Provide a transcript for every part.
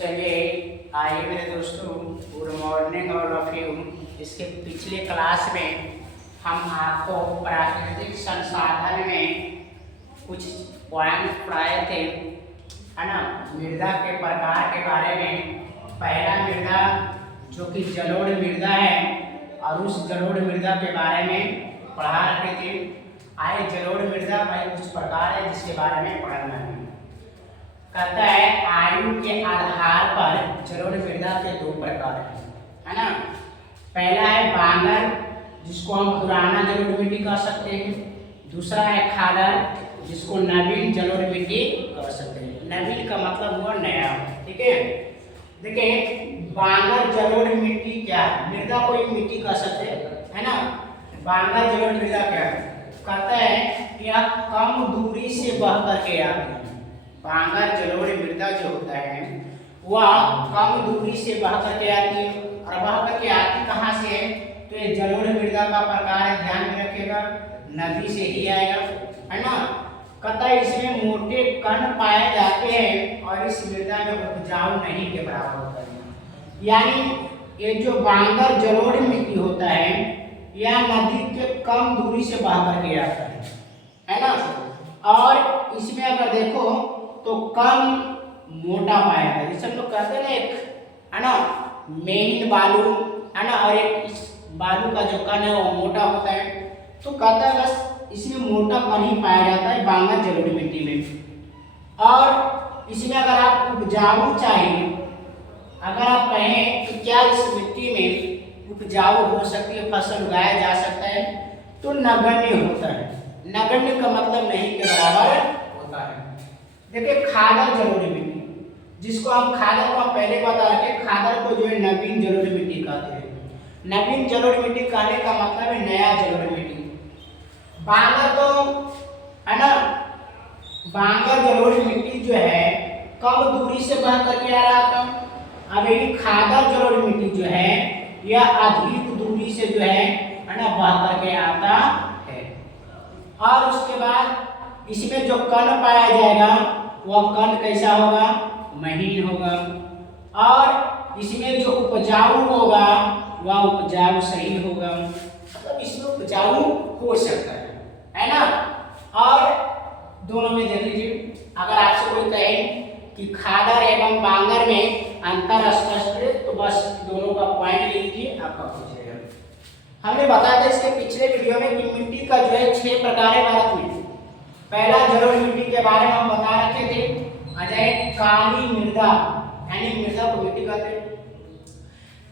चलिए आइए मेरे दोस्तों, good morning all of you. इसके पिछले क्लास में हम आपको प्राकृतिक संसाधन में कुछ पॉइंट पढ़ाए थे, है ना। मृदा के प्रकार के बारे में पहला मृदा जो कि जलोढ़ मृदा है, और उस जलोढ़ मृदा के बारे में पढ़ा रखे थे। आए जलोढ़ मृदा का कुछ प्रकार है जिसके बारे में पढ़ना है। कहता है आयु के आधार पर जलोढ़ मृदा के दो प्रकार है ना। पहला है बांगर, जिसको हम पुराना जलोढ़ मिट्टी कह सकते हैं। दूसरा है खादर, जिसको नवीन जलोढ़ मिट्टी कह सकते हैं। नवीन का मतलब हुआ नया, ठीक है। देखिए बांगर जलोढ़ मिट्टी क्या है, मृदा को एक मिट्टी कह सकते हैं, है ना। बांगर जलोढ़ मृदा क्या है, कहता है यह कम दूरी से बह करके आती है। बांगर जलोढ़ मृदा जो होता है वह कम दूरी से बह करके आती है, और बह करके आती कहाँ से है, तो ये जलोढ़ मृदा का प्रकार है, ध्यान में रखिएगा, नदी से ही आएगा, है ना। कहता है इसमें मोटे कण पाए जाते हैं और इस मृदा में उपजाऊ नहीं के बराबर होता है। यानी ये जो बांगर जलोढ़ मिट्टी होता है यह नदी के कम दूरी से बह करके आता है ना। और इसमें अगर देखो तो कम मोटा पाया जाता है, जैसे हम लोग कहते हैं ना, एक है ना मेन बालू, है ना, और एक इस बालू का जो कण है वो मोटा होता है। तो कहता है बस इसमें मोटा कण ही पाया जाता है बांगर जलोढ़ मिट्टी में। और इसमें अगर आप उपजाऊ चाहिए, अगर आप कहें कि क्या इस मिट्टी में उपजाऊ हो सकती है, फसल उगाया जा सकता है, तो नगण्य होता है। नगण्य का मतलब नहीं के बराबर होता है। देखिए खादर जलोढ़ मिट्टी, जिसको हम खादर को हम पहले बता रखे, खादर को जो है नवीन जलोढ़ मिट्टी कहते हैं। नवीन जलोढ़ मिट्टी कहने का मतलब है नया जलोढ़ मिट्टी। बांगर तो है ना, बांगर जलोढ़ मिट्टी जो है कम दूरी से बह करके आ रहा था। अब यही खादर जलोढ़ मिट्टी जो है यह अधिक दूरी से जो है ना बह करके आता है। और उसके बाद इसमें जो कण पाया जाएगा वह कण कैसा होगा, महीन होगा। और इसमें जो उपजाऊ होगा वह उपजाऊ सही होगा, मतलब इसमें उपजाऊ हो सकता है ना। और दोनों में देख लीजिए, अगर आपसे कोई कहे कि खादर एवं बांगर में अंतर स्पष्ट है तो बस दोनों का पॉइंट ले लीजिए, आपका पूछ जाएगा। हमने बताया था इसके पिछले वीडियो में कि मिट्टी का जो है 6 प्रकार है भारत में। पहला जलोढ़ मिट्टी के बारे में हम बता रखे थे, अजय काली मृदा, यानी मृदा को मिट्टी कहते हैं।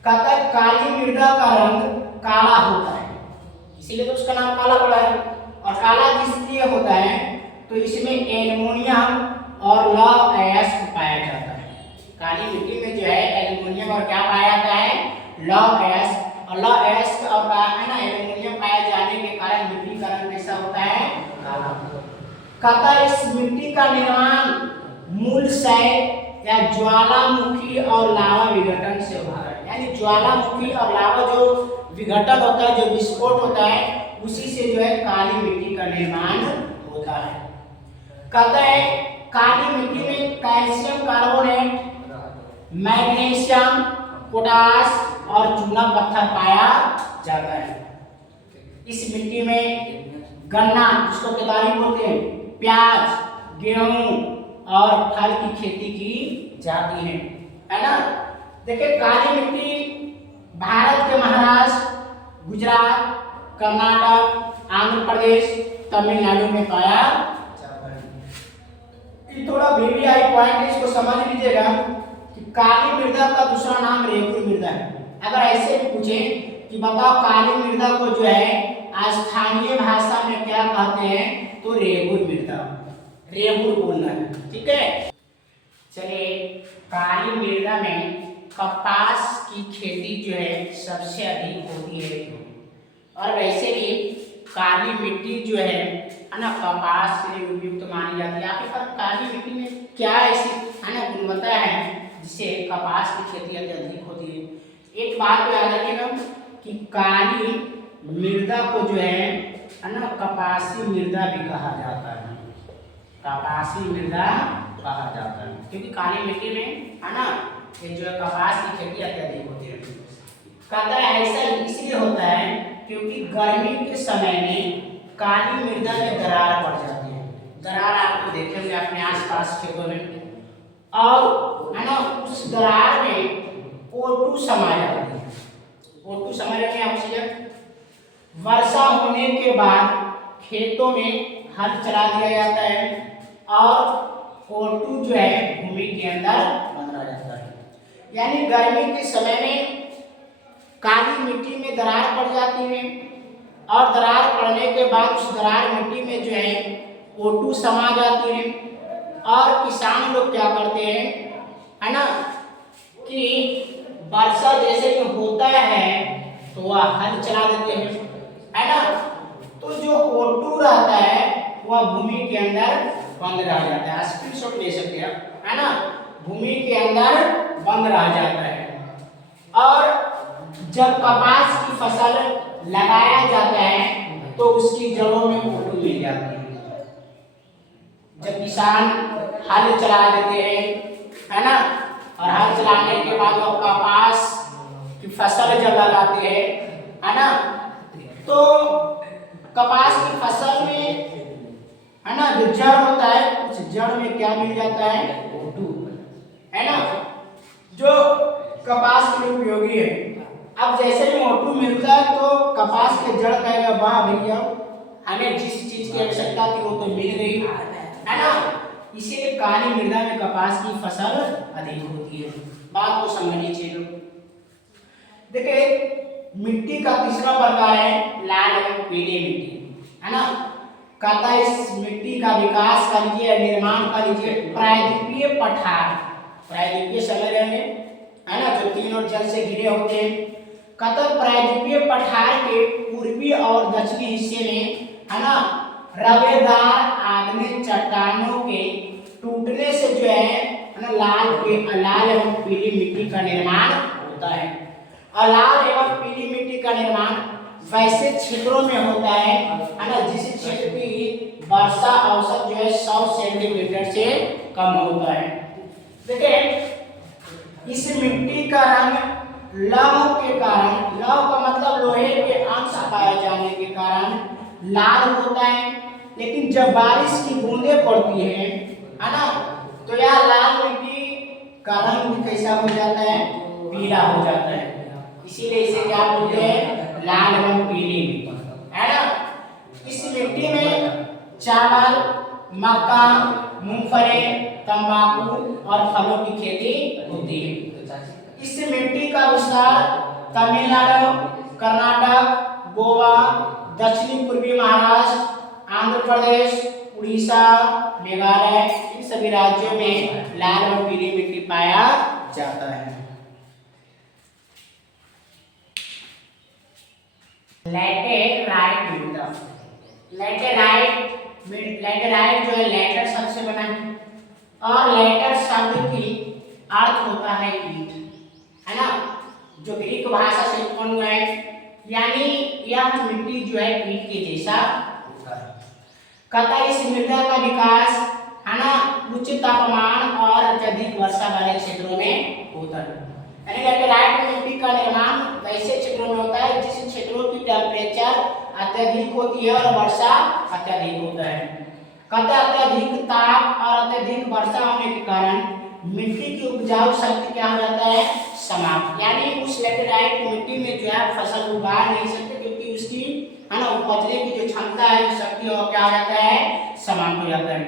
कहता है काली मृदा का रंग काला होता है, इसीलिए तो उसका नाम काला पड़ा है। और काला इसलिए होता है तो इसमें एल्युमिनियम और लौह अयस्क पाया जाता है। काली मिट्टी में जो है एल्युमिनियम और क्या पाया जाता है, लौह अयस्क। और लौह अयस्क और है ना एल्युमिनियम पाए जाने के कारण मिट्टी का रंग कैसा होता है, काला। कहता है इस मिट्टी का निर्माण मूल क्षय या ज्वालामुखी और लावा विघटन से हुआ है। यानी ज्वालामुखी और लावा जो विघटन होता है, जो विस्फोट होता है, उसी से जो है काली मिट्टी का निर्माण होता है। कहता है काली मिट्टी में कैल्शियम कार्बोनेट, मैग्नीशियम, पोटास और चूना पत्थर पाया जाता है। इस मिट्टी में गन्ना, जिसको केतारी बोलते हैं, प्याज, गेहूं और फल की खेती की जाती है ना। देखिए काली मिट्टी भारत के महाराष्ट्र, गुजरात, कर्नाटक, आंध्र प्रदेश, तमिलनाडु में पाया जाता है। ये थोड़ा वीवीआई पॉइंट है, इसको समझ लीजिएगा कि काली मृदा का दूसरा नाम रेगुर मृदा है। अगर ऐसे भी पूछे कि बताओ काली मृदा को जो है स्थानीय भाषा में क्या कहते हैं, तो रेगुर मृदा, रेगुर बोलना है, ठीक है। चलिए काली मृदा में कपास की खेती जो है सबसे अधिक होती है, और वैसे भी काली मिट्टी जो है ना कपास के लिए उपयुक्त मानी जाती है। आपके पास काली मिट्टी में क्या ऐसी है ना गुणवत्ता है जिससे कपास की खेती अधिक होती है। एक बात तो याद रखिएगा कि काली मृदा को जो है ना कपासी मृदा भी कहा जाता है, कपासी मृदा कहा जाता है, क्योंकि काली मिट्टी में है ना ये जो है कपास की खेती अत्यधिक होती है। कहता है ऐसा इसलिए होता है क्योंकि गर्मी के समय में काली मृदा में दरार पड़ जाती है। दरार आपको देखे होंगे अपने आसपास खेतों में, और है ना उस दरार में O2 समा जाती है। O2 समा जाती है, ऑक्सीजन। वर्षा होने के बाद खेतों में हल चला दिया जाता है और O2 जो है भूमि के अंदर बंधा जाता है। यानी गर्मी के समय में काली मिट्टी में दरार पड़ जाती है और दरार पड़ने के बाद उस दरार मिट्टी में जो है O2 समा जाती है और किसान लोग क्या करते हैं, है ना, कि वर्षा जैसे कि होता है तो वह हल चला देते हैं, है ना। तो जो O2 रहता है वह भूमि के अंदर बंद रह जाता है। स्क्रीनशॉट ले सकते हैं, है ना, भूमि के अंदर बंद रह जाता है। और जब कपास की फसल लगाया जाता है तो उसकी जड़ों में O2 मिल जाती है। जब किसान हल चला देते हैं, है ना, और हल चलाने के बाद वो कपास की फसल जब लगाते हैं, है ना, तो कपास की फसल में, है ना, जो जड़ होता है उस जड़ में क्या मिल जाता है, O2, है ना, जो कपास के लिए उपयोगी है। अब जैसे ही O2 मिलता है तो कपास के जड़ कहेगा वाह भैया, हमें जिस चीज की आवश्यकता थी वो तो मिल गई, है ना। इसीलिए काली मृदा में कपास की फसल अधिक होती है। बात को समझ लीजिए लोग। देखिए मिट्टी का तीसरा प्रकार है लाल एवं पीली मिट्टी, है ना। कहता है इस मिट्टी का विकास कर लीजिए, निर्माण कर लीजिए प्रायद्वीपीय पठार, प्रायद्वीपीय समझ रहे हैं, है ना, जो तीन और जल से घिरे होते हैं। कहता है प्रायद्वीपीय पठार के पूर्वी और दक्षिणी हिस्से में, है ना, रवेदार आग्नेय चट्टानों के टूटने से जो है ना लाल एवं पीली मिट्टी का निर्माण होता है। और लाल एवं पीली मिट्टी का निर्माण वैसे क्षेत्रों में होता है ना, जिस क्षेत्र की वर्षा औसत जो है 100 सेंटीमीटर से कम होता है। देखिए इस मिट्टी का रंग लौह के कारण, लौह का मतलब लोहे के अंश पाए जाने के कारण लाल होता है। लेकिन जब बारिश की बूंदें पड़ती है ना, तो यह लाल मिट्टी का रंग भी कैसा हो जाता है, पीला हो जाता है। इसीलिए इसे क्या बोलते हैं, लाल एवं पीली मिट्टी, है ना। इस मिट्टी में चावल, मक्का, मूंगफली, तंबाकू और फलों की खेती होती है। इस मिट्टी का विस्तार तमिलनाडु, कर्नाटक, गोवा, दक्षिणी पूर्वी महाराष्ट्र, आंध्र प्रदेश, उड़ीसा, मेघालय, इन सभी राज्यों में लाल और पीली मिट्टी पाया जाता है। लैटेराइट मृदा, लैटेराइट जो है लैटर शब्द से बना है और लैटर शब्द की अर्थ होता है ईंट, है ना, जो ग्रीक भाषा से उत्पन्न हुआ है। यानी यह मिट्टी जो है ईंट के जैसा होता है। कहता है इस मृदा का विकास, है ना, उच्च तापमान और अत्यधिक वर्षा वाले क्षेत्रों में होता है। यानी लैटेराइट मिट्टी का निर्माण वैसे क्षेत्रों में होता है जिस क्षेत्रों की टेम्परेचर अत्यधिक होती है और वर्षा अत्यधिक होता है। कहता है अत्यधिक ताप और अत्यधिक वर्षा होने के कारण मिट्टी की उपजाऊ शक्ति क्या हो जाता है, समाप्त। यानी उस लैटेराइट मिट्टी में जो है फसल उगा नहीं सकते क्योंकि उसकी, है ना, उपजने की जो क्षमता है, जो शक्ति है, वो क्या हो जाता है, समाप्त हो जाता है।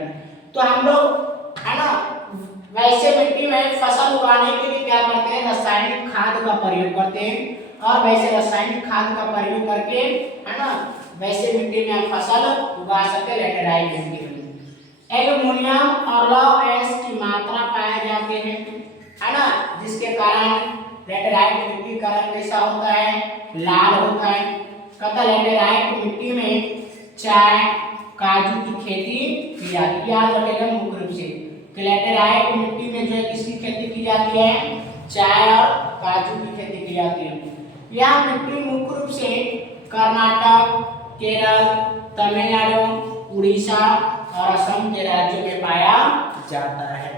तो हम लोग, है ना, वैसे मिट्टी में फसल उगाने के लिए क्या करते हैं, रासायनिक खाद का प्रयोग करते हैं और वैसे रासायनिक खाद का प्रयोग करके, है ना, वैसे मिट्टी में हम फसल उगा सकते हैं लैटेराइट मिट्टी में। एल्युमिनियम और लौह अयस्क की मात्रा पाए जाते हैं, है ना, जिसके कारण लैटेराइट मिट्टी का रंग कैसा होता है, लाल होता है। कहता लैटेराइट मिट्टी में चाय, काजू की खेती की जाती है। याद रखेगा मुख्य रूप से कि लैटेराइट मिट्टी में जो है किसकी खेती की जाती है, चाय और काजू की खेती की जाती है। यह मिट्टी मुख्य रूप से कर्नाटक, केरल, तमिलनाडु, उड़ीसा और असम के राज्यों में पाया जाता है।